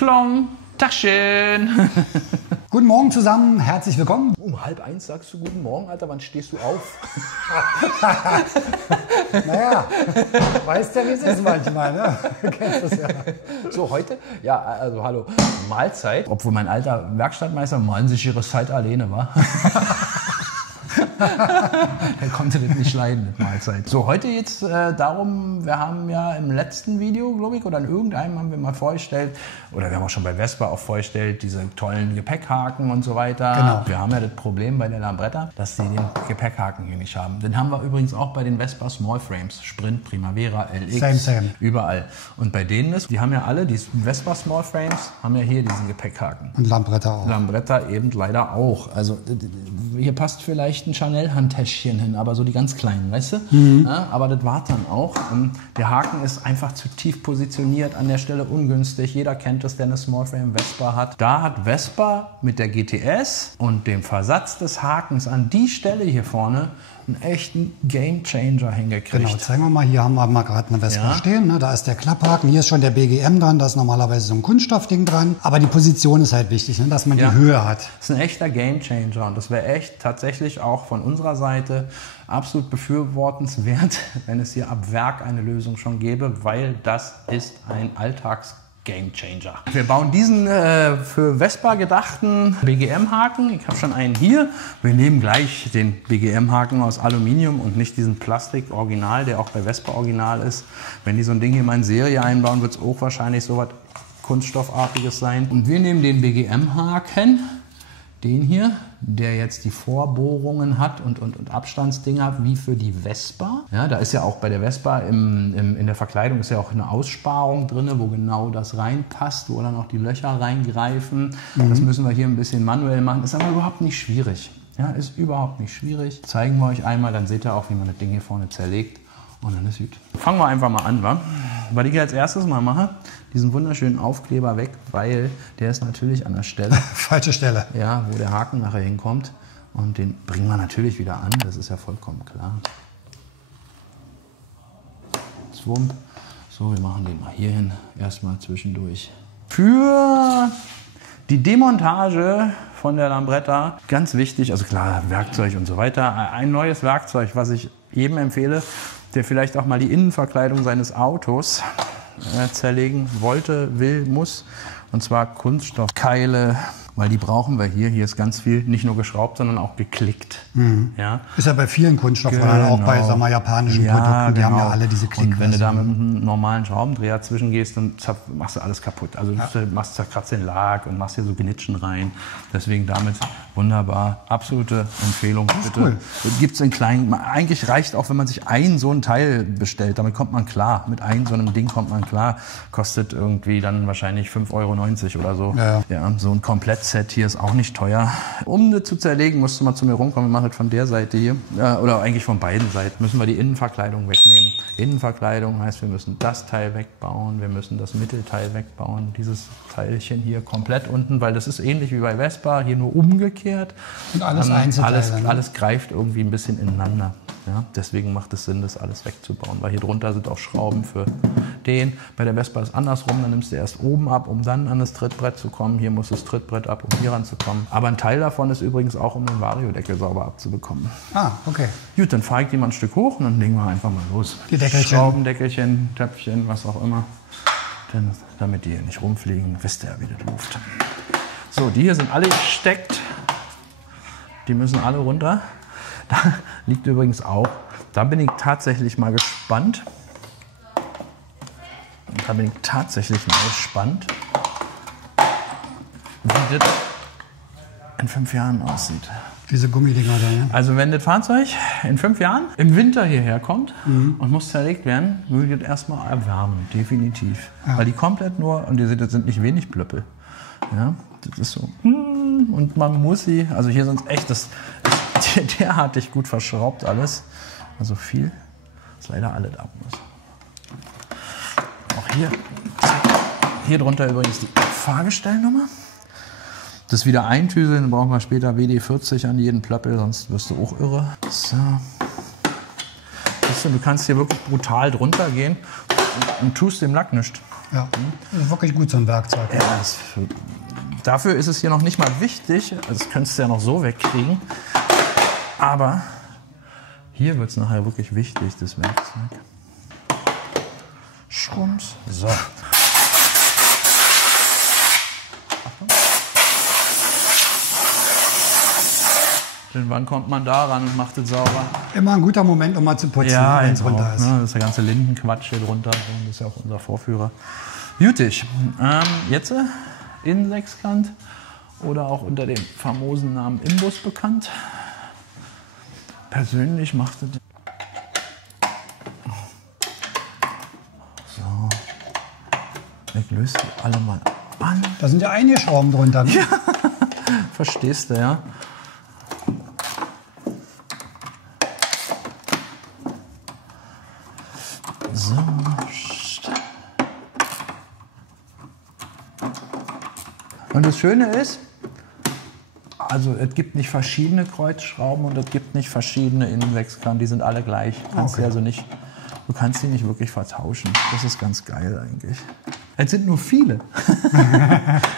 Klong, Taschen. Guten Morgen zusammen, herzlich willkommen. Um 12:30 sagst du guten Morgen, Alter, wann stehst du auf? Naja, weißt ja, wie es ist manchmal, ne? Du kennst das ja. So, heute? Ja, also hallo, Mahlzeit. Obwohl mein alter Werkstattmeister malen sich ihre Zeit alleine, wa? Er konnte das nicht leiden mit Mahlzeit. So, heute jetzt darum, wir haben ja im letzten Video, glaube ich, oder in irgendeinem haben wir mal vorgestellt, oder wir haben auch schon bei Vespa auch vorgestellt, diese tollen Gepäckhaken und so weiter. Genau. Wir haben ja das Problem bei der Lambretta, dass sie den Gepäckhaken hier nicht haben. Den haben wir übrigens auch bei den Vespa Small Frames, Sprint, Primavera, LX, Same. überall. Und bei denen ist, die haben ja alle, die Vespa Small Frames, haben ja hier diesen Gepäckhaken. Und Lambretta auch. Lambretta eben leider auch. Also hier passt vielleicht ein Chanel-Handtäschchen hin, aber so die ganz kleinen, weißt du? Ja, aber das war dann auch. Der Haken ist einfach zu tief positioniert, an der Stelle ungünstig. Jeder kennt es, der eine Smallframe Vespa hat. Da hat Vespa mit der GTS und dem Versatz des Hakens an die Stelle hier vorne einen echten Gamechanger hingekriegt. Genau, zeigen wir mal, hier haben wir mal gerade eine Vespa stehen, ne? Da ist der Klapphaken, hier ist schon der BGM dran, da ist normalerweise so ein Kunststoffding dran, aber die Position ist halt wichtig, ne? Dass man die Höhe hat. Das ist ein echter Gamechanger und das wäre echt tatsächlich auch von unserer Seite absolut befürwortenswert, wenn es hier ab Werk eine Lösung schon gäbe, weil das ist ein Gamechanger. Wir bauen diesen für Vespa gedachten BGM-Haken. Ich habe schon einen hier. Wir nehmen gleich den BGM-Haken aus Aluminium und nicht diesen Plastik-Original, der auch bei Vespa original ist. Wenn die so ein Ding hier mal in Serie einbauen, wird es auch wahrscheinlich so was Kunststoffartiges sein. Und wir nehmen den BGM-Haken, den hier, der jetzt die Vorbohrungen hat und Abstandsdinger wie für die Vespa. Ja, da ist ja auch bei der Vespa in der Verkleidung ist ja auch eine Aussparung drin, wo genau das reinpasst, wo dann auch die Löcher reingreifen. Das müssen wir hier ein bisschen manuell machen. Ist aber überhaupt nicht schwierig. Ja, ist überhaupt nicht schwierig. Zeigen wir euch einmal, dann seht ihr auch, wie man das Ding hier vorne zerlegt. Und dann ist gut. Fangen wir einfach mal an, wa? Was ich als erstes mal mache, diesen wunderschönen Aufkleber weg, weil der ist natürlich an der Stelle. Falsche Stelle. Ja, wo der Haken nachher hinkommt. Und den bringen wir natürlich wieder an, das ist ja vollkommen klar. Zwump. So, wir machen den mal hier hin, erstmal zwischendurch. Für die Demontage von der Lambretta, ganz wichtig, also klar, Werkzeug und so weiter. Ein neues Werkzeug, was ich jedem empfehle, der vielleicht auch mal die Innenverkleidung seines Autos zerlegen wollte, will, muss. Und zwar Kunststoffkeile, weil die brauchen wir hier. Hier ist ganz viel nicht nur geschraubt, sondern auch geklickt. Ja. Ist ja bei vielen Kunststoffrädern, auch bei sagen wir, japanischen Produkten, die haben ja alle diese Klick. Und wenn du da mit einem normalen Schraubendreher zwischengehst, dann machst du alles kaputt. Also du zerkratzt den Lack und machst hier so Gnitschen rein. Deswegen damit wunderbar. Absolute Empfehlung. Bitte. Cool. Gibt's in kleinen. Eigentlich reicht auch, wenn man sich so ein Teil bestellt. Damit kommt man klar. Mit so einem Ding kommt man klar. Kostet irgendwie dann wahrscheinlich 5,90 € oder so. Ja, so ein Komplettset hier ist auch nicht teuer. Um das zu zerlegen, musst du mal zu mir rumkommen. Wir machen das von der Seite hier. Oder eigentlich von beiden Seiten. Müssen wir die Innenverkleidung wegnehmen. Innenverkleidung heißt, wir müssen das Teil wegbauen. Wir müssen das Mittelteil wegbauen. Dieses Teilchen hier komplett unten, weil das ist ähnlich wie bei Vespa. Hier nur umgekehrt. Und alles Einzelteile. Alles greift irgendwie ein bisschen ineinander. Ja, deswegen macht es Sinn, das alles wegzubauen, weil hier drunter sind auch Schrauben für den. Bei der Vespa ist andersrum, dann nimmst du erst oben ab, um dann an das Trittbrett zu kommen. Hier muss das Trittbrett ab, um hier ranzukommen. Aber ein Teil davon ist übrigens auch, um den Variodeckel sauber abzubekommen. Ah, okay. Gut, dann fahre ich die mal ein Stück hoch und dann legen wir einfach mal los. Die Deckelchen. Schraubendeckelchen, Töpfchen, was auch immer. Denn, damit die hier nicht rumfliegen, wisst ihr ja, wie das läuft. So, die hier sind alle gesteckt. Die müssen alle runter. Da liegt übrigens auch, da bin ich tatsächlich mal gespannt. Wie das in 5 Jahren aussieht. Diese Gummidinger da, ja? Also wenn das Fahrzeug in 5 Jahren im Winter hierher kommt und muss zerlegt werden, würde ich das erstmal erwärmen, definitiv. Ja. Weil die komplett nur, und ihr seht, das sind nicht wenig Blöppel. Ja, das ist so. Und man muss sie, also hier sind es echt, das ist derartig gut verschraubt alles. Also viel, dass leider alles ab muss. Auch hier drunter übrigens die Fahrgestellnummer. Das wieder eintüseln, dann brauchen wir später WD-40 an jeden Plöppel, sonst wirst du auch irre. So. Du kannst hier wirklich brutal drunter gehen. und tust dem Lack nichts. Ja, das ist wirklich gut, so ein Werkzeug. Ja, dafür ist es hier noch nicht mal wichtig. Also das könntest du ja noch so wegkriegen. Aber hier wird es nachher wirklich wichtig, das Werkzeug. Schrums. So. Denn wann kommt man da ran und macht es sauber? Immer ein guter Moment, um mal zu putzen, Ja, wenn es runter ist. Ne, das ist der ganze Lindenquatsch hier drunter. Das ist ja auch unser Vorführer. Jutig. Jetzt Innensechskant oder auch unter dem famosen Namen Imbus bekannt. Persönlich macht es... So. Ich löse die alle mal an. Da sind ja einige Schrauben drunter. Ne? Ja. Verstehst du, ja? So. Und das Schöne ist, also es gibt nicht verschiedene Kreuzschrauben und es gibt nicht verschiedene Innensechskant, die sind alle gleich. Du kannst die nicht wirklich vertauschen. Das ist ganz geil eigentlich. Es sind nur viele.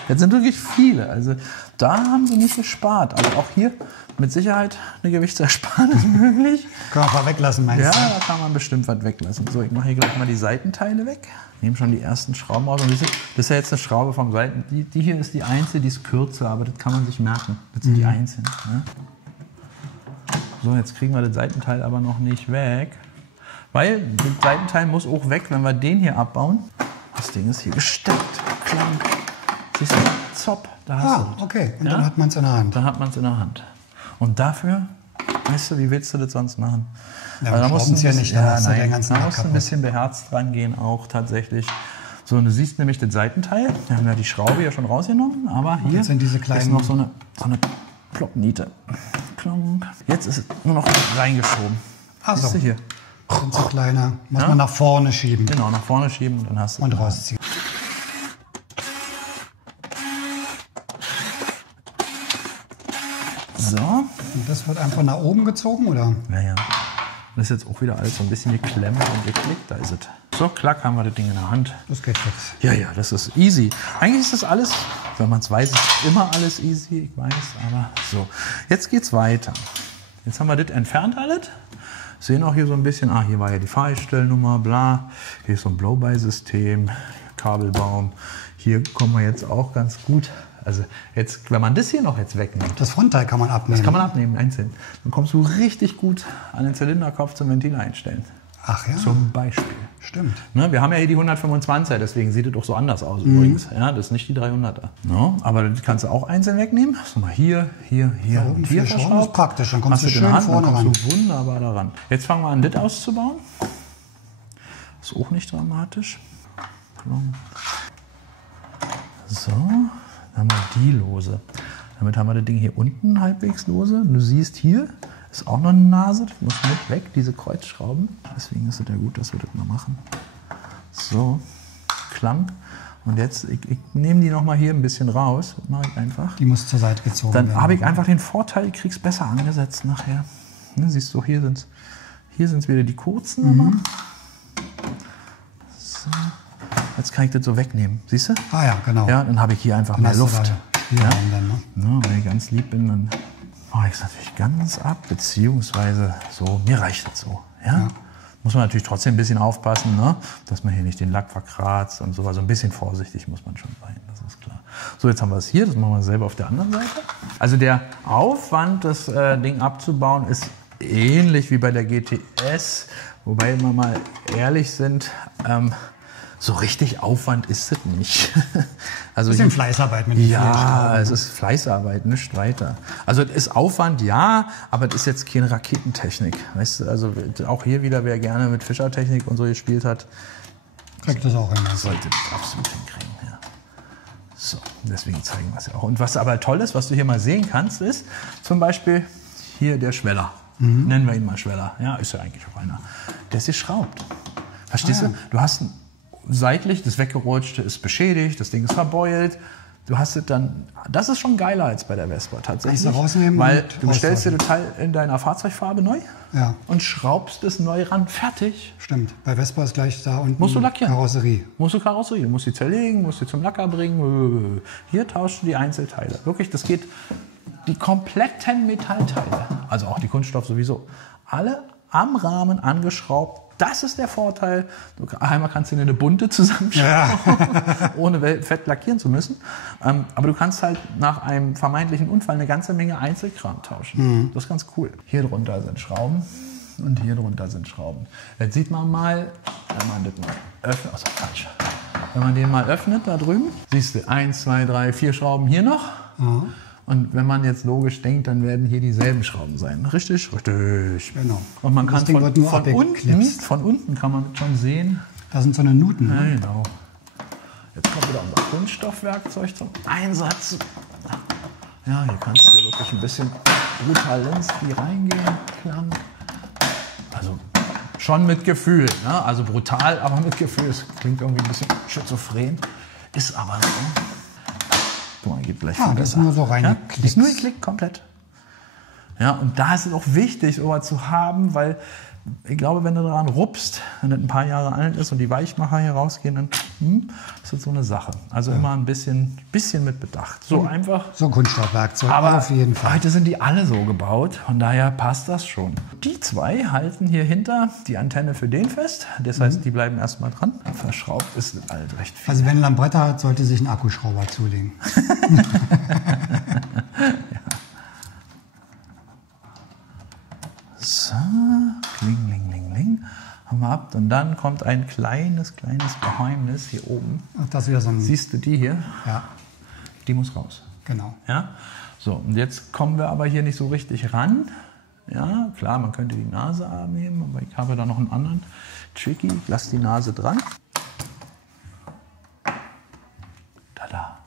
Es sind wirklich viele. Also da haben sie nicht gespart. Also auch hier mit Sicherheit eine Gewichtsersparnis möglich. Kann man weglassen, meinst Ja, du? da kann man bestimmt was weglassen. So, ich mache hier gleich mal die Seitenteile weg. Nehme schon die ersten Schrauben raus. Und das ist ja jetzt eine Schraube vom Seiten. Die hier ist die einzige, die ist kürzer, aber das kann man sich merken. Das sind die einzelnen. Ne? So, jetzt kriegen wir das Seitenteil aber noch nicht weg. Weil das Seitenteil muss auch weg, wenn wir den hier abbauen. Das Ding ist hier gesteckt. Klang. Siehst du? Zopp. Da hast du das. Okay. Und dann hat man es in der Hand. Dann hat man es in der Hand. Und dafür, weißt du, wie willst du das sonst machen? Ja, da musst du ja nicht, da hast du den ganzen da Lack musst du ein kaputt. bisschen beherzt rangehen, auch tatsächlich. So, und du siehst nämlich das Seitenteil. Wir haben ja die Schraube ja schon rausgenommen, aber hier jetzt sind diese ist kleinen- noch so eine Ploppniete. Klonk. Jetzt ist es nur noch reingeschoben. Ach so. Siehst du hier? Das sind so kleine, muss man nach vorne schieben Genau, nach vorne schieben und dann hast du und rausziehen. So. Und das wird einfach nach oben gezogen, oder? Naja. Das ist jetzt auch wieder alles so ein bisschen geklemmt und geklickt. Da ist es. So, klack, haben wir das Ding in der Hand. Das geht jetzt. Ja, ja, das ist easy. Eigentlich ist das alles, wenn man es weiß, ist immer alles easy, ich weiß, aber so. Jetzt geht's weiter. Jetzt haben wir das entfernt alles. Sehen auch hier so ein bisschen, hier war ja die Fahrgestellnummer, bla. Hier ist so ein Blow-by-System, Kabelbaum. Hier kommen wir jetzt auch ganz gut. Also jetzt, wenn man das hier noch jetzt wegnimmt, Das Frontteil kann man abnehmen. das kann man abnehmen, einzeln. Dann kommst du richtig gut an den Zylinderkopf zum Ventil einstellen. Ach ja, Zum Beispiel. stimmt. Ne, wir haben ja hier die 125er, deswegen sieht es doch so anders aus übrigens. Ja, das ist nicht die 300er. No, aber die kannst du auch einzeln wegnehmen. So mal hier oben und hier vier Schrauben verschraubt. ist praktisch, dann kommst Hast du in der schön Hand, vorne dann ran. kommst du wunderbar daran. Jetzt fangen wir an, das auszubauen. Ist auch nicht dramatisch. So, dann haben wir die lose. Damit haben wir das Ding hier unten halbwegs lose. Du siehst hier, ist auch noch eine Nase, das muss mit weg, diese Kreuzschrauben. Deswegen ist es ja gut, dass wir das mal machen. So, Klang. Und jetzt, ich nehme die noch mal hier ein bisschen raus. Das mache ich einfach. Die muss zur Seite gezogen werden. Dann habe ich einfach den Vorteil, ich krieg's besser angesetzt nachher. Ne, siehst du, hier sind wieder die kurzen. immer. So. Jetzt kann ich das so wegnehmen. Siehst du? Ah ja, genau. Ja, dann habe ich hier einfach Dann mehr hast du Luft. da Spielraum dann, ne? Ja, wenn ich ganz lieb bin, dann mache ich es natürlich ganz ab, beziehungsweise so, mir reicht das so. Ja? Muss man natürlich trotzdem ein bisschen aufpassen, ne? Dass man hier nicht den Lack verkratzt und so. Also ein bisschen vorsichtig muss man schon sein, das ist klar. So, jetzt haben wir es hier, das machen wir selber auf der anderen Seite. Also der Aufwand, das Ding abzubauen, ist ähnlich wie bei der GTS, wobei wir mal ehrlich sind, so richtig Aufwand ist es nicht. Also Bisschen Fleißarbeit mit den vier ja, Schrauben. es ist Fleißarbeit, nicht weiter. Also es ist Aufwand, ja, aber es ist jetzt keine Raketentechnik. Weißt du, also auch hier wieder, wer gerne mit Fischertechnik und so gespielt hat, Kriegt das auch hin. sollte das absolut hinkriegen. Ja. So, deswegen zeigen wir es ja auch. Und was aber toll ist, was du hier mal sehen kannst, ist zum Beispiel hier der Schweller. Nennen wir ihn mal Schweller. Ja, ist ja eigentlich auch einer. Der ist geschraubt. Verstehst du? Du hast seitlich, das Weggerutschte ist beschädigt, das Ding ist verbeult. Du hast es dann, das ist schon geiler als bei der Vespa tatsächlich. Kannst du rausnehmen weil und du bestellst dir das austauschen. Teil in deiner Fahrzeugfarbe neu und schraubst es neu ran. Fertig. Stimmt. Bei Vespa ist gleich da unten Musst du lackieren. Karosserie. Musst du Karosserie, musst die zerlegen, musst die zum Lacker bringen. Hier tauschst du die Einzelteile. Wirklich, das geht die kompletten Metallteile, also auch die Kunststoff sowieso, alle am Rahmen angeschraubt. Das ist der Vorteil. Einmal kannst du dir eine bunte zusammenschrauben, ohne fett lackieren zu müssen. Aber du kannst halt nach einem vermeintlichen Unfall eine ganze Menge Einzelkram tauschen. Das ist ganz cool. Hier drunter sind Schrauben und hier drunter sind Schrauben. Jetzt sieht man mal, wenn man das mal öffnet, falsch. Wenn man den mal öffnet da drüben, siehst du 1, 2, 3, 4 Schrauben hier noch. Und wenn man jetzt logisch denkt, dann werden hier dieselben Schrauben sein. Richtig? Richtig. Genau. Und man kann von abgeklipst. unten kann man schon sehen. Da sind so eine Nuten. Ja, genau. Jetzt kommt wieder unser Kunststoffwerkzeug zum Einsatz. Ja, hier kannst du wirklich ein bisschen Brutalinski reingehen. Klang. Also schon mit Gefühl. Ne? Also brutal, aber mit Gefühl. Das klingt irgendwie ein bisschen schizophren. Ist aber so. Guck mal, geht gleich viel das ist besser. nur so reingeklickt. Ist nur geklickt, komplett. Ja, und da ist es auch wichtig, sowas zu haben, weil ich glaube, wenn du daran rupst, wenn das ein paar Jahre alt ist und die Weichmacher hier rausgehen, dann ist das so eine Sache. Also immer ein bisschen mit Bedacht. So einfach. So Kunststoffwerkzeug, Aber auf jeden Fall. heute sind die alle so gebaut, von daher passt das schon. Die zwei halten hier hinter die Antenne für den fest. Das heißt, die bleiben erstmal dran. Verschraubt ist halt recht viel. Also wenn Lambretta hat, sollte sich ein Akkuschrauber zulegen. So, kling, ling, ling, ling. Haben wir ab. Und dann kommt ein kleines Geheimnis hier oben. Ach, das ist wieder so ein... Siehst du die hier? Ja, Die muss raus. genau. Ja? So, und jetzt kommen wir aber hier nicht so richtig ran. Ja, klar, man könnte die Nase abnehmen, aber ich habe da noch einen anderen Tricky. Ich lasse die Nase dran. Tada.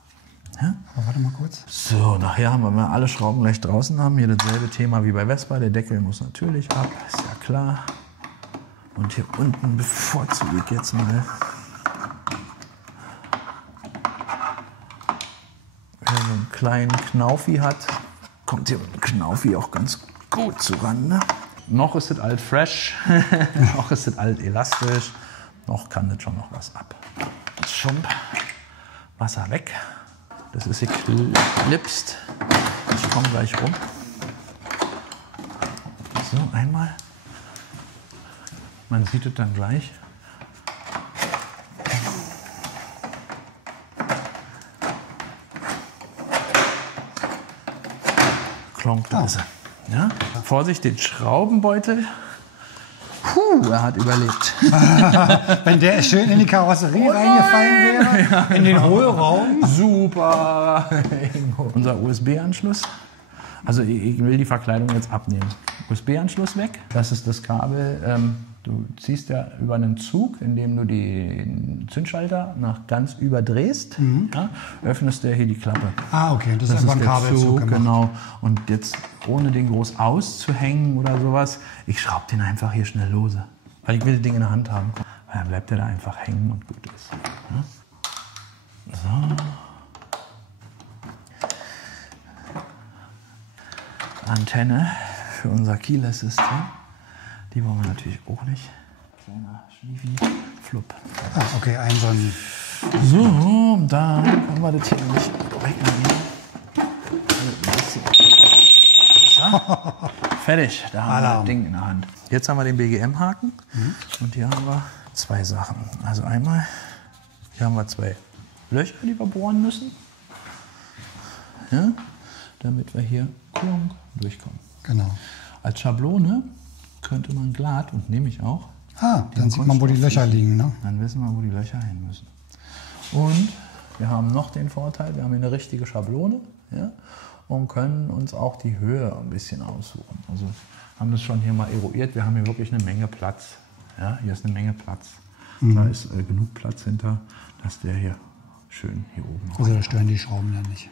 Ja? Aber warte mal kurz. So, nachher haben wir, wenn wir alle Schrauben gleich draußen haben, hier dasselbe Thema wie bei Vespa. Der Deckel muss natürlich ab, ist ja klar. Und hier unten bevorzuge ich jetzt mal. Wer so einen kleinen Knaufi hat, kommt hier mit dem Knaufi auch ganz gut zuran. Ne? Noch ist das alt fresh, noch ist das alt elastisch, noch kann das schon noch was ab. Schump, Wasser weg. Das ist geklipst. Ich komme gleich rum. So, einmal. Man sieht es dann gleich. Klonk, da ist er. Ja? Vorsicht, den Schraubenbeutel. Er hat überlebt. Wenn der schön in die Karosserie reingefallen wäre, in den Hohlraum. Super. Unser USB-Anschluss. Also ich will die Verkleidung jetzt abnehmen. USB-Anschluss weg. Das ist das Kabel. Du ziehst ja über einen Zug, indem du den Zündschalter nach ganz überdrehst. Ja, öffnest du hier die Klappe. Ah, okay. Das ist einfach ein der Kabelzug Zug, gemacht. genau. Und jetzt, ohne den groß auszuhängen oder sowas, ich schraube den einfach hier schnell lose. Weil ich will das Ding in der Hand haben. Weil dann bleibt der da einfach hängen und gut ist. Ja. So. Antenne für unser Keyless-System. Die wollen wir natürlich auch nicht. Kleiner Schniefi, flupp. Ah, okay, so ein... So, dann können wir das hier nicht wegnehmen. So. Fertig, da haben wir das Ding in der Hand. Jetzt haben wir den BGM-Haken und hier haben wir zwei Sachen. Also einmal, hier haben wir zwei Löcher, die wir bohren müssen, ja, damit wir hier durchkommen. Genau. Als Schablone könnte man glatt, und nehme ich auch, Dann sieht man, wo die Löcher liegen, ne? dann wissen wir, wo die Löcher hin müssen. Und wir haben noch den Vorteil, wir haben hier eine richtige Schablone, ja, und können uns auch die Höhe ein bisschen aussuchen. Also haben das schon hier mal eruiert, wir haben hier wirklich eine Menge Platz. Ja, hier ist eine Menge Platz. Da ist genug Platz hinter, dass der hier schön hier oben Also da stören die Schrauben ja nicht.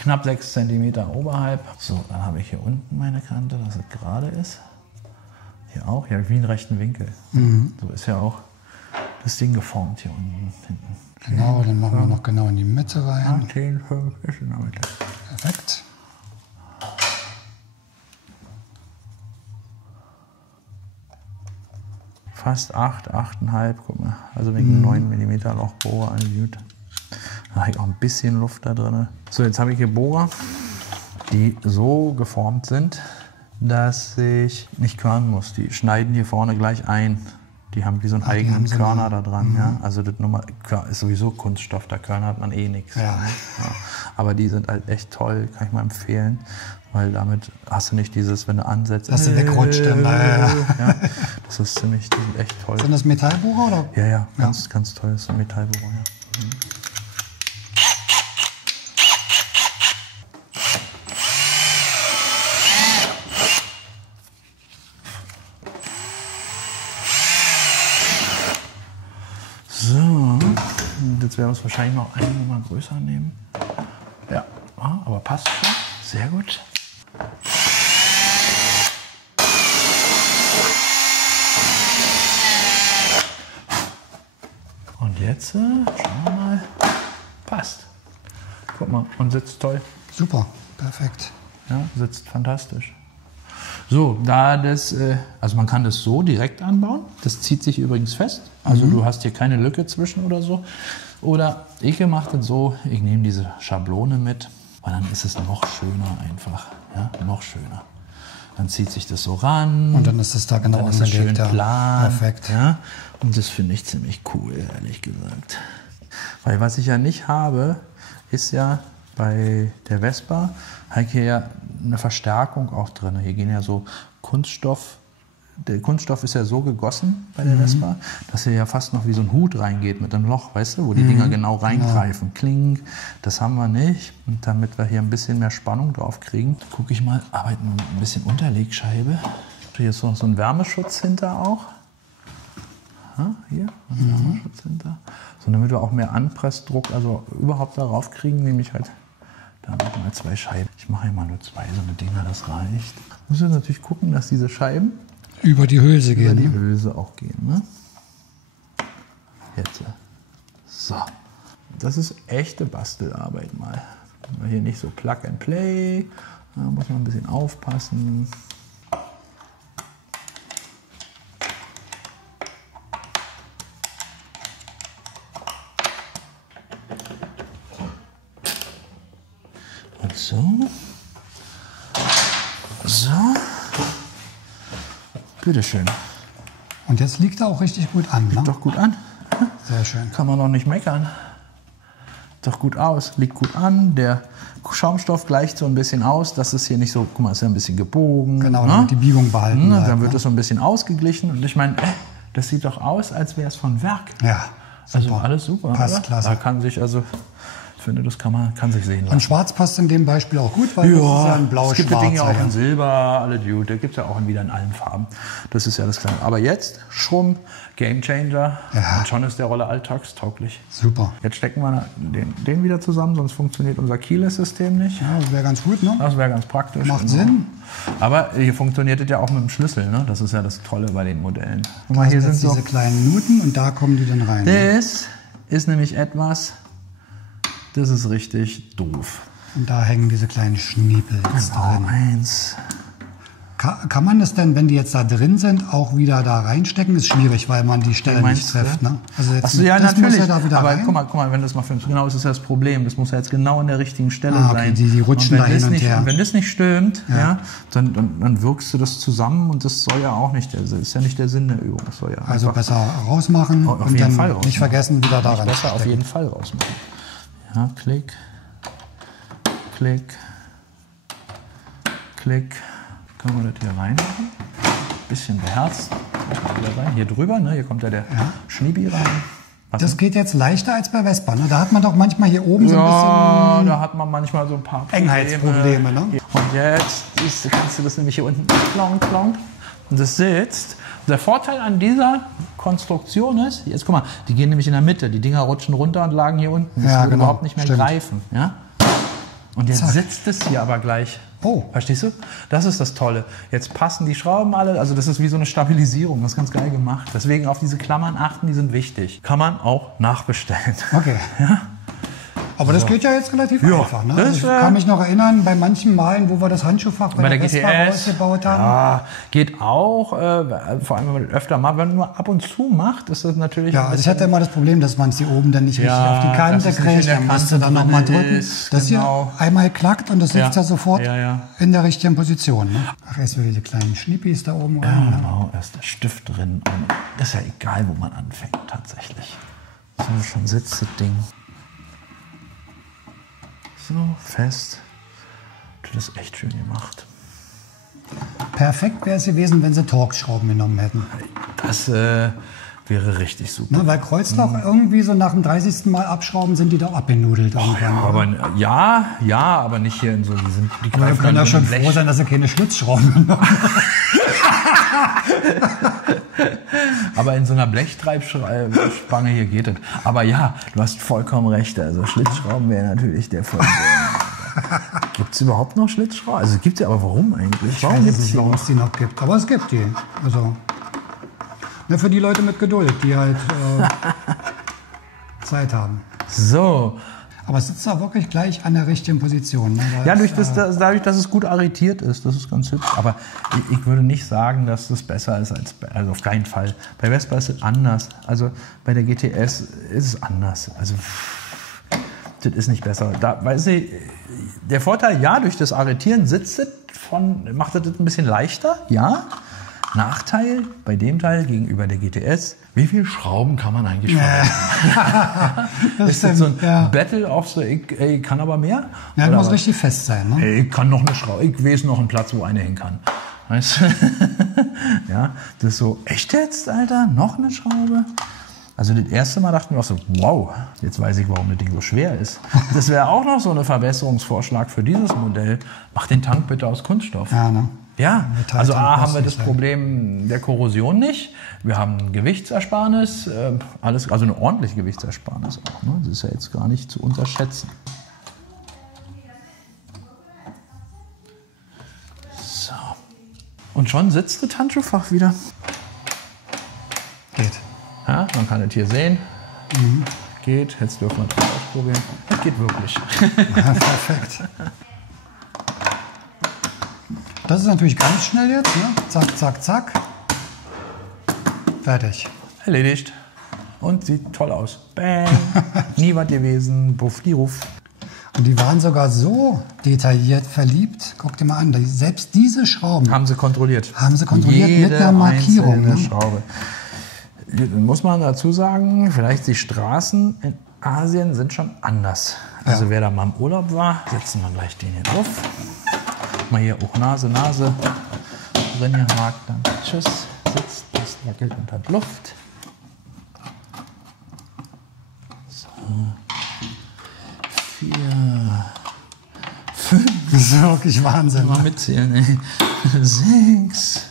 Knapp 6 cm oberhalb. So, dann habe ich hier unten meine Kante, dass es gerade ist. Hier auch, ja, wie einen rechten Winkel. So ist ja auch das Ding geformt hier unten. Hinten. Genau, den machen wir noch genau in die Mitte rein. 10, 5 ist in der Mitte. Perfekt. Fast 8, 8,5, guck mal. Also wegen 9 mm Lochbohrer, eine Güte. Da habe ich auch ein bisschen Luft da drin. So, jetzt habe ich hier Bohrer, die so geformt sind, dass ich nicht körnen muss. Die schneiden hier vorne gleich ein. Die haben wie so einen eigenen Körner da dran. Ja? Also das ist sowieso Kunststoff, da Körner hat man eh nichts. Ja. Ja. Aber die sind halt echt toll, kann ich mal empfehlen. Weil damit hast du nicht dieses, wenn du ansetzt, dass du wegrutscht. Ja. Das ist ziemlich, die sind echt toll. Sind das Metallbohrer oder? Ja, ganz toll. Das ist ein Metallbohrer, ja. So, jetzt werden wir es wahrscheinlich noch eine Nummer größer nehmen. Ja, aber passt schon. Sehr gut. Und jetzt, schauen wir mal, passt. Guck mal, und sitzt toll. Super, perfekt. Ja, sitzt fantastisch. So, da das, also man kann das so direkt anbauen. Das zieht sich übrigens fest. Also du hast hier keine Lücke zwischen oder so. Oder ich mache das so, ich nehme diese Schablone mit und dann ist es noch schöner einfach. Ja, noch schöner. Dann zieht sich das so ran. Und dann ist es da genau angelegt. Schön ja. plan. Perfekt. Ja? Und das finde ich ziemlich cool, ehrlich gesagt. Weil was ich ja nicht habe, ist ja bei der Vespa, habe ich hier ja eine Verstärkung auch drin. Hier gehen ja so Kunststoff. Der Kunststoff ist ja so gegossen bei der Vespa, dass hier ja fast noch wie so ein Hut reingeht mit einem Loch, weißt du, wo die Dinger genau reingreifen. Kling, das haben wir nicht. Und damit wir hier ein bisschen mehr Spannung drauf kriegen, gucke ich mal, arbeiten mit ein bisschen Unterlegscheibe. Hier ist noch so ein Wärmeschutz hinter auch. Ja, hier, ein Wärmeschutz hinter. So, damit wir auch mehr Anpressdruck, also überhaupt darauf kriegen, nehme ich halt da noch mal 2 Scheiben. Ich mache hier mal nur 2, so mit Dinger, das reicht. Muss jetzt natürlich gucken, dass diese Scheiben über die Hülse gehen. Über die Hülse auch gehen. Ne? Jetzt. So. Das ist echte Bastelarbeit mal. Hier nicht so Plug and Play. Da muss man ein bisschen aufpassen. Und so. So. Bitteschön. Und jetzt liegt er auch richtig gut an, ne? Liegt doch gut an. Sehr schön. Kann man doch nicht meckern. Doch gut aus, liegt gut an. Der Schaumstoff gleicht so ein bisschen aus, dass es hier nicht so, guck mal, ist ja ein bisschen gebogen. Genau, damit die Biegung behalten bleibt, dann wird es so ein bisschen ausgeglichen. Und ich meine, das sieht doch aus, als wäre es von Werk. Ja, super. Also alles super. Passt oder? klasse. Da kann sich also, ich finde, das kann sich sehen lassen. Und schwarz passt in dem Beispiel auch gut, weil das ist ja ein blau-schwarzer. Es gibt die Dinge auch in Silber, alle Dude, da gibt es ja auch wieder in allen Farben. Das ist ja das Kleine. Aber jetzt, Schrumm, Gamechanger, und schon ist der Roller alltagstauglich. Super. Jetzt stecken wir den wieder zusammen, sonst funktioniert unser Keyless-System nicht. Ja, das wäre ganz gut, ne? Das wäre ganz praktisch. Macht Sinn. Aber hier funktioniert es ja auch mit dem Schlüssel, ne? Das ist ja das Tolle bei den Modellen. Guck mal, hier sind diese kleinen Nuten und da kommen die dann rein. Das ist nämlich etwas, das ist richtig doof. Und da hängen diese kleinen Schniepels drin. Eins. Kann man das denn, wenn die jetzt da drin sind, auch wieder da reinstecken? Ist schwierig, weil man die Stelle nicht trifft. Ne? Also jetzt ja, das natürlich. muss ja da wieder aber rein. guck mal, wenn das mal filmst, genau, das ist ja das Problem. Das muss ja jetzt genau an der richtigen Stelle okay, sein. Die rutschen da hin und her. Wenn das nicht stimmt, dann wirkst du das zusammen und das soll ja auch nicht, das ist ja nicht der Sinn der Übung. Das soll ja also besser rausmachen und dann nicht vergessen, wieder da rein. Besser auf jeden Fall rausmachen. Ja, Klick, Klick, Klick. Können wir das hier reinmachen? Bisschen beherzt. Wieder rein. Hier drüber, ne? Hier kommt ja der Schniebi rein. Das geht jetzt leichter als bei Vespa, ne? Da hat man doch manchmal hier oben so ein bisschen... da hat man manchmal so ein paar Engheitsprobleme, ne? Und jetzt kannst du das nämlich hier unten klonk, klonk. Und das sitzt. Der Vorteil an dieser Konstruktion ist, jetzt guck mal, die gehen nämlich in der Mitte. Die Dinger rutschen runter und lagen hier unten. Das würde überhaupt nicht mehr greifen. Ja? Und jetzt Zack. sitzt es hier aber gleich. Oh. Verstehst du? Das ist das Tolle. Jetzt passen die Schrauben alle, also das ist wie so eine Stabilisierung, das ist ganz geil gemacht. Deswegen auf diese Klammern achten, die sind wichtig. Kann man auch nachbestellen. Okay. Ja? Aber das geht ja jetzt relativ einfach. Ne? das, Also ich kann mich noch erinnern, bei manchen Malen, wo wir das Handschuhfach bei der Vespa ausgebaut haben. Ja, geht auch. Vor allem, wenn man das öfter macht. Wenn man nur ab und zu macht, ist das natürlich. Ja, also ich hatte immer das Problem, dass man es hier oben dann nicht richtig auf die Kante dass es nicht in kriegt. der Dann musst du Kante dann nochmal drin drücken. ist, Das genau. hier einmal klackt und das sitzt ja sofort Ja. in der richtigen Position. Ne? Ach, erst wieder die kleinen Schnippis da oben rein. Ne? Genau, da ist der Stift drin. Und das ist ja egal, wo man anfängt, tatsächlich. So, schon sitzt das Ding. So, fest. Das ist echt schön gemacht. Perfekt wäre es gewesen, wenn sie Torx-Schrauben genommen hätten. Das wäre richtig super. Ne, weil Kreuzloch irgendwie so nach dem 30. Mal abschrauben sind die da abgenudelt. Aber aber nicht hier in so. Die Wir greifen können dann ja so schon ein Blech. froh sein, dass sie keine Schlitzschrauben genommen haben. Aber in so einer Blechtreibspange hier geht es. Aber ja, du hast vollkommen recht. Also Schlitzschrauben wäre natürlich der Fall. Gibt es überhaupt noch Schlitzschrauben? Also gibt es ja, aber warum eigentlich? Warum gibt es die warum noch? es die noch gibt. Aber es gibt die. Also, ne, für die Leute mit Geduld, die halt Zeit haben. So. Aber es sitzt da wirklich gleich an der richtigen Position. Ne? Ja, dadurch, dass es gut arretiert ist, das ist ganz hübsch. Aber ich würde nicht sagen, dass das besser ist also auf keinen Fall. Bei Vespa ist es anders. Also bei der GTS ist es anders. Also das ist nicht besser. Der Vorteil, ja, durch das Arretieren sitzt es macht es ein bisschen leichter, ja. Nachteil bei dem Teil gegenüber der GTS, wie viele Schrauben kann man eigentlich verwenden? Das Ist das so ein ja. Battle of the, ich kann aber mehr? Ja, das Oder muss was? richtig fest sein. Ne? Ich kann noch eine Schraube, ich weiß noch einen Platz, wo eine hin kann. Weißt du? Ja, das ist so, echt jetzt, Alter? Noch eine Schraube? Also das erste Mal dachten wir auch so, wow, jetzt weiß ich, warum das Ding so schwer ist. Das wäre auch noch so ein Verbesserungsvorschlag für dieses Modell. Mach den Tank bitte aus Kunststoff. Ja, ne? Ja, Metalltank also A, haben muss wir das nicht sein. Problem der Korrosion nicht. Wir haben ein Gewichtsersparnis, also eine ordentliche Gewichtsersparnis auch. Ne? Das ist ja jetzt gar nicht zu unterschätzen. So. Und schon sitzt das Handschuhfach wieder. Geht. Ja, man kann es hier sehen. Geht, jetzt dürfen wir es ausprobieren. Es geht wirklich. Ja, perfekt. Das ist natürlich ganz schnell jetzt. Ne? Zack, zack, zack. Fertig. Erledigt. Und sieht toll aus. Bang. Nie was gewesen. Buff, die Ruf. Und die waren sogar so detailliert verliebt. Guck dir mal an, selbst diese Schrauben Haben sie kontrolliert. mit einer Markierung. einzelne Ne? Schraube. Muss man dazu sagen, vielleicht die Straßen in Asien sind schon anders. Also wer da mal im Urlaub war, setzen wir gleich den hier drauf. Mal hier auch Nase drin gehakt, dann tschüss, sitzt, das wackelt und hat Luft. So. 4, 5. Das ist wirklich Wahnsinn. Mal mitzählen, ey. 6.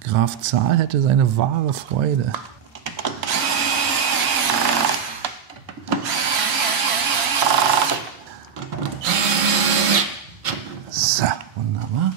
Graf Zahl hätte seine wahre Freude. So, wunderbar.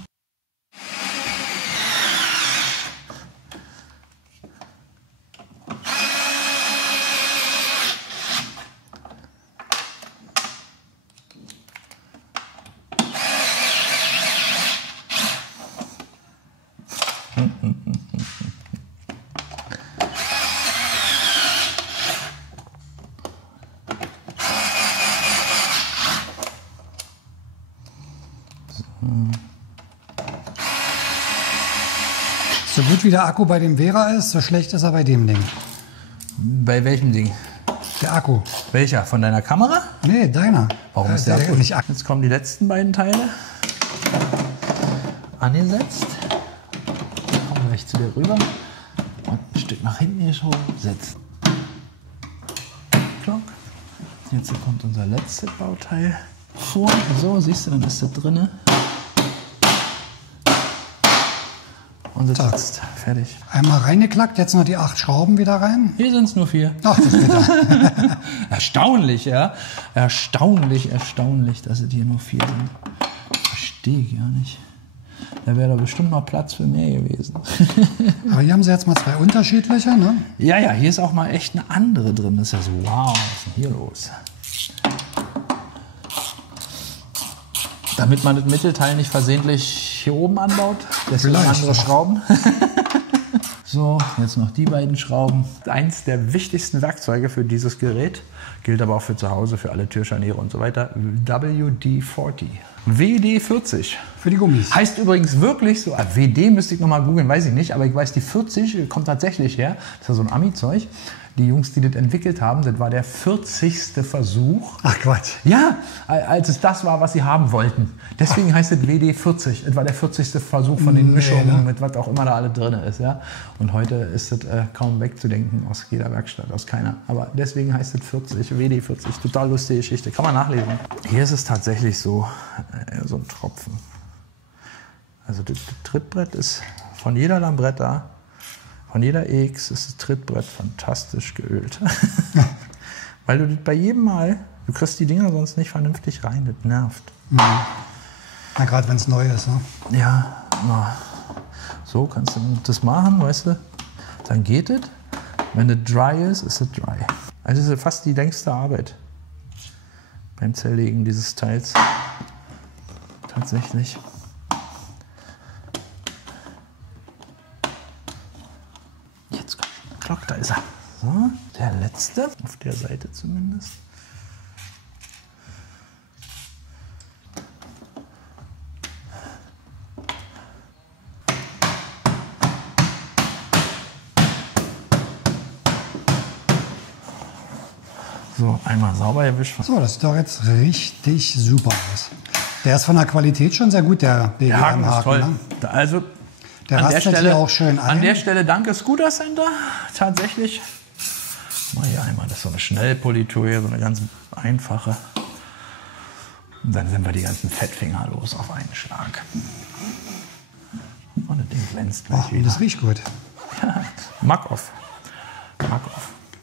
So gut wie der Akku bei dem Vera ist, so schlecht ist er bei dem Ding. Bei welchem Ding? Der Akku. Welcher? Von deiner Kamera? Nee, deiner. Warum ist der Akku nicht Akku? Jetzt kommen die letzten beiden Teile. Angesetzt. Kommen wir gleich zu dir rüber. Und ein Stück nach hinten geschoben. Setzt. Klock. Jetzt kommt unser letztes Bauteil vor. So, siehst du, dann ist das drinne. und das sitzt. Fertig. Einmal reingeklackt, jetzt noch die 8 Schrauben wieder rein. Hier sind es nur 4. Ach, das geht ja. Erstaunlich, ja. Erstaunlich, dass es hier nur 4 sind. Verstehe ich gar nicht. Da wäre doch bestimmt noch Platz für mehr gewesen. Aber hier haben sie jetzt mal 2 unterschiedliche, ne? Ja, hier ist auch mal echt eine andere drin. Das ist ja so, wow, was ist denn hier los? Damit man das Mittelteil nicht versehentlich hier oben anbaut. Deswegen andere Schrauben. So, jetzt noch die beiden Schrauben. Eins der wichtigsten Werkzeuge für dieses Gerät, gilt aber auch für zu Hause, für alle Türscharniere und so weiter, WD-40. WD-40. Für die Gummis. Heißt übrigens wirklich so, WD müsste ich nochmal googeln, weiß ich nicht, aber ich weiß, die 40 kommt tatsächlich her. Das ist ja so ein Ami-Zeug. Die Jungs, die das entwickelt haben, das war der 40. Versuch. Ach Quatsch. Ja, als es das war, was sie haben wollten. Deswegen heißt es WD-40. Es war der 40. Versuch von den Mischungen, mit was auch immer da alles drin ist. Ja? Und heute ist es kaum wegzudenken aus jeder Werkstatt, aus keiner. Aber deswegen heißt es 40, WD-40. Total lustige Geschichte. Kann man nachlesen. Hier ist es tatsächlich so, so ein Tropfen. Also das Trittbrett ist von jeder Lambretta, von jeder EX ist das Trittbrett fantastisch geölt. Weil du das bei jedem Mal, du kriegst die Dinger sonst nicht vernünftig rein, das nervt. Mhm. Na, gerade wenn es neu ist, ne? Ja, so kannst du das machen, weißt du, dann geht es. Wenn es dry ist, ist es dry. Also das ist fast die längste Arbeit beim Zerlegen dieses Teils. Tatsächlich. Glock, da ist er. So, der letzte, auf der Seite zumindest. So, einmal sauber erwischt. So, das sieht doch jetzt richtig super aus. Der ist von der Qualität schon sehr gut, der BGM-Haken. Der Haken ist toll. Ne? Also, der rastet hier auch schön ein. An der Stelle danke Scooter Center, tatsächlich. Mal hier einmal, das ist so eine Schnellpolitur hier, so eine ganz einfache. Und dann sind wir die ganzen Fettfinger los auf einen Schlag. Und das Ding glänzt gleich wieder. Das riecht gut. Ja, Mac-Off.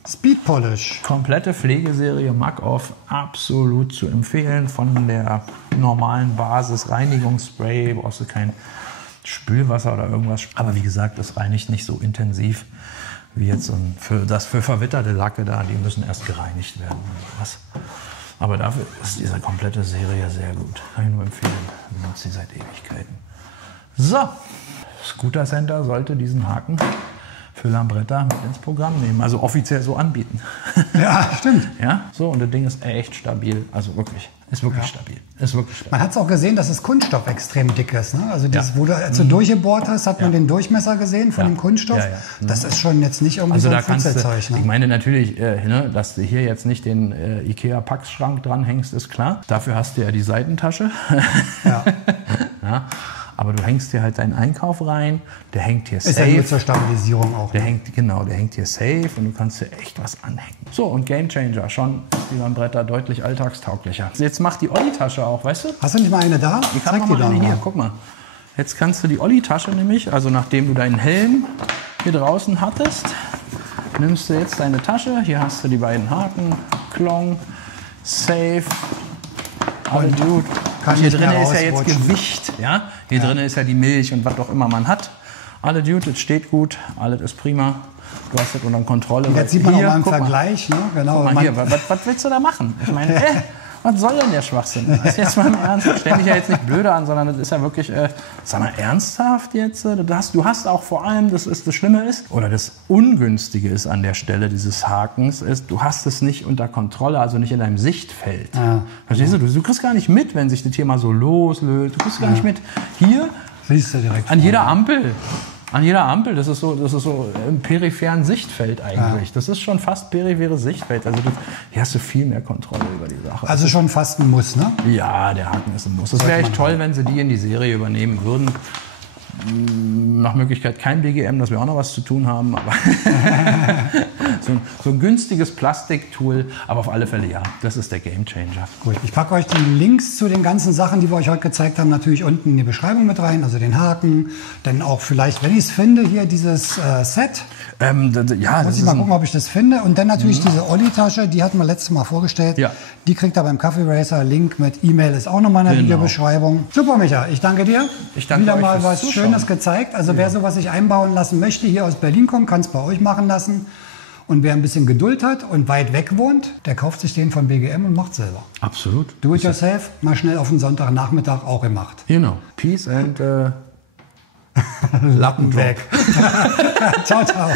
Speed Polish. Komplette Pflegeserie Mac-Off, absolut zu empfehlen. Von der normalen Basis Reinigungsspray, brauchst du kein Spülwasser oder irgendwas. Aber wie gesagt, das reinigt nicht so intensiv wie jetzt für verwitterte Lacke da. Die müssen erst gereinigt werden. Aber dafür ist diese komplette Serie sehr gut. Kann ich nur empfehlen. Ich benutze sie seit Ewigkeiten. So, Scooter Center sollte diesen Haken für Lambretta mit ins Programm nehmen. Also offiziell so anbieten. Ja, stimmt. Ja, so, und das Ding ist echt stabil. Also wirklich. Ist wirklich stabil. Man hat es auch gesehen, dass das Kunststoff extrem dick ist. Ne? Also das, wo du, als du durchgebohrt hast, hat man den Durchmesser gesehen von dem Kunststoff. Ja, ja. Das ist schon jetzt nicht irgendwie also so ein ein Futzelzeug. Ne? Ich meine natürlich, dass du hier jetzt nicht den Ikea-Packschrank dranhängst, ist klar. Dafür hast du ja die Seitentasche. Ja. Ja. Aber du hängst hier halt deinen Einkauf rein, der hängt hier safe. Ist ja nur zur Stabilisierung auch. Der hängt hier safe und du kannst hier echt was anhängen. So, und Gamechanger, schon ist die Lambretta deutlich alltagstauglicher. Jetzt macht die Olli-Tasche auch, weißt du? Hast du nicht mal eine da? Ich habe noch mal eine hier, guck mal. Jetzt kannst du die Olli-Tasche nämlich, also nachdem du deinen Helm hier draußen hattest, nimmst du jetzt deine Tasche, hier hast du die beiden Haken, Klong, safe, alle gut. Hier drin ist ja jetzt Gewicht, ja? Hier drin ist ja die Milch und was auch immer man hat. Alle gut, es steht gut, alles ist prima. Du hast das unter Kontrolle. Und jetzt sieht man auch mal im Vergleich, ne? Genau. Guck mal hier, was willst du da machen? Ich meine, was soll denn der Schwachsinn? Das ist jetzt mal im Ernst. Ich stell mich ja jetzt nicht blöde an, sondern das ist ja wirklich, sag mal, ernsthaft jetzt? Du hast auch vor allem, das Schlimme ist, oder das Ungünstige ist an der Stelle dieses Hakens, ist, du hast es nicht unter Kontrolle, also nicht in deinem Sichtfeld. Ja. Verstehst du? Du kriegst gar nicht mit, wenn sich das hier mal so loslöst. Du kriegst gar nicht mit. Hier, siehst du direkt an jeder Ampel. An jeder Ampel, das ist so im peripheren Sichtfeld eigentlich. Ja. Das ist schon fast peripheres Sichtfeld. Also hier hast du viel mehr Kontrolle über die Sache. Also schon fast ein Muss, ne? Ja, der Haken ist ein Muss. Das wäre echt toll, wenn sie die in die Serie übernehmen würden. nach Möglichkeit kein BGM, dass wir auch noch was zu tun haben. Aber so ein günstiges Plastiktool, aber auf alle Fälle ja, das ist der Gamechanger. Gut, ich packe euch die Links zu den ganzen Sachen, die wir euch heute gezeigt haben, natürlich unten in die Beschreibung mit rein, also den Haken, dann auch vielleicht, wenn ich es finde, hier dieses Set. Muss ich mal gucken, ob ich das finde. Und dann natürlich diese Olli-Tasche, die hatten wir letztes Mal vorgestellt. Ja. Die kriegt ihr beim Kaffee Racer. Link mit E-Mail ist auch nochmal in der Videobeschreibung. Super, Micha, ich danke dir. Ich danke Wieder euch mal fürs was Schönes gezeigt. Also wer sowas sich einbauen lassen möchte, hier aus Berlin kommt, kann es bei euch machen lassen. Und wer ein bisschen Geduld hat und weit weg wohnt, der kauft sich den von BGM und macht selber. Absolut. Do it yourself, mal schnell auf den Sonntagnachmittag auch gemacht. Genau. Peace and Lappen weg. Ciao, ciao.